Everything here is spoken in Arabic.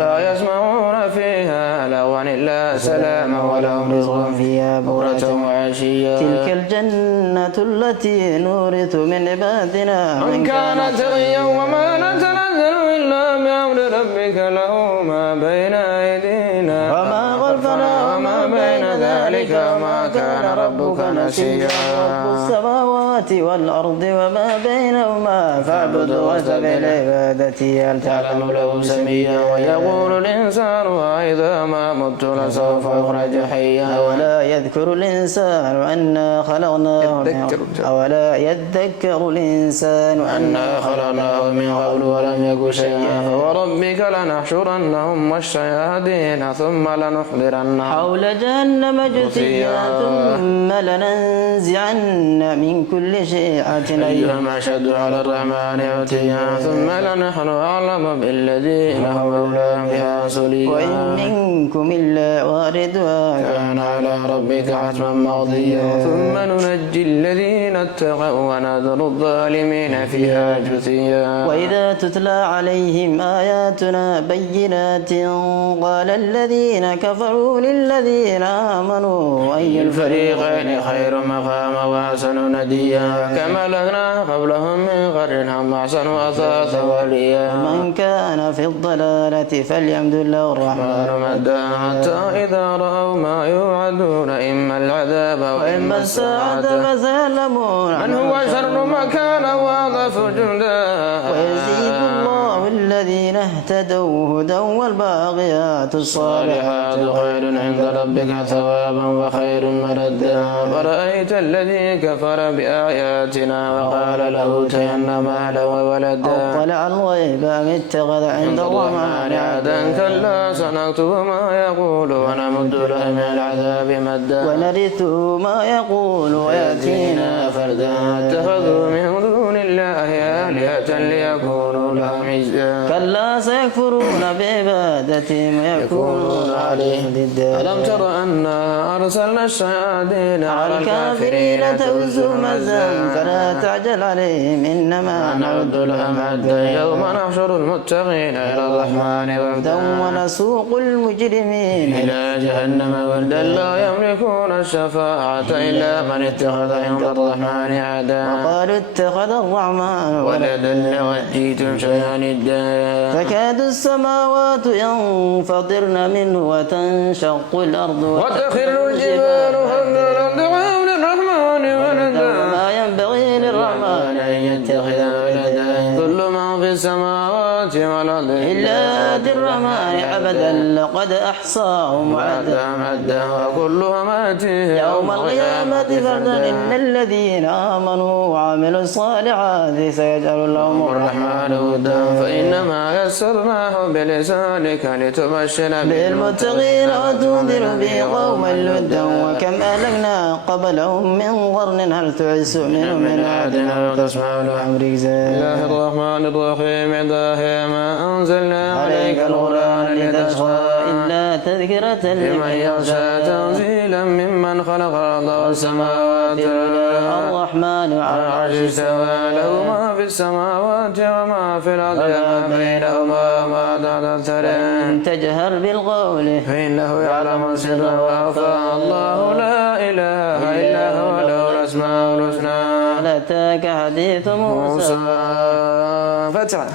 لا يسمعون فيها لغوا إلا سلاما ولهم رزق فيها بكرة وعشيا تلك الجنة التي نورث من عبادنا من كان تقيا وما نتنزل إلا بأمر ربك له ما بين أيدينا وما خلفنا وما بين ذلك وما كان ربك نسيا رب السماوات والأرض وما بينهما فاعبد واتبع عبادتي هل تعلم له سميا ويقول الإنسان وإذا ما مت لسوف أخرج حيا أولا يذكر الإنسان أنا خلقناه أولا يذكر الإنسان أنا خلقناه من قبل ولم يك شيئا وربك لنحشرنهم والشياطين ثم لنحضرنهم حول جهنم جثيا ثم لننزعن من كل شيعة أيهم أشد على الرحمن عتيا ثم لنحن أعلم بالذين هم أولى بها صليا وإن منكم إلا واردها كان على ربك حتما مقضيا ثم ننجي الذين اتقوا ونذر الظالمين فيها جثيا وإذا تتلى عليهم آياتنا بينات قال الذين كفروا للذين آمنوا أي الفريقين خير مقاما وأحسن نديا كما لغنا قبلهم من قرن هم أحسن أثاثا وليا من كان في الضلالة فليمدد له الرحمن مدا حتى إذا رأوا ما يوعدون إما العذاب وإما الساعة فسيعلمون من هو شر مكانا وأضعف جندا ويزيد الله الذين اهتدوا هدى والباقيات الصالحات خير عند ربك ثوابا وخير مردا ورأيت الذي كفر بآياتنا وقال لأوتين مالا وولدا اطلع الغيب أم اتخذ عند الرحمن عهدا كلا سنكتب ما يقول ونمد له من العذاب مدا ونرثه ما يقول ويأتينا فردا اتخذوا من دون الله آلهة ليكونوا لهم عزا كلا سيكفرون بعبادتهم ويكونون عليهم ضدا ألم تر أنا أرسلنا الشياطين على الكافرين تؤزوا مزا فلا تعجل عليهم إنما نعد لهم عدا يوم نحشر المتقين إلى الرحمن وفدا ونسوق المجرمين إلى جهنم وردا لا يملكون الشفاعة إلا من اتخذ عند الرحمن عهدا وقالوا اتخذ الرحمن ولدا لقد جئتم شيئا إدا تكاد السماوات ينفطرن منه وتنشق الأرض وتخر الجبال هدا دعوا للرحمن ولدا ما ينبغي للرحمن أن يتخذ ولدا كل من في السماوات والأرض إلا آتي الرحمن عبدا لقد أحصاهم عدا وكلهم آتيه يوم القيامة فردا إن الذين آمنوا وعملوا الصالحات سيجعل لهم الرحمن ودا فإنما يسرناه بلسانك لتبشر به المتقين وتنذر به قوما لدا وكم أهلكنا قبلهم من قرن هل تعس منهم من أحد أو تسمع لهم ركزا. بسم الله الرحمن الرحيم عداه ما أنزلنا عليك القرآن لتشقى إلا تذكرة لمن يخشى تنزيلا ممن خلق الأرض والسماوات الرحمن على العرش استوى له ما في السماوات وما في الأرض وما بينهما وما تحت الثرى إن تجهر بالقول فإنه يعلم السر وأخفى الله لا إله إلا هو له الأسماء الحسنى أتاك حديث موسى فتح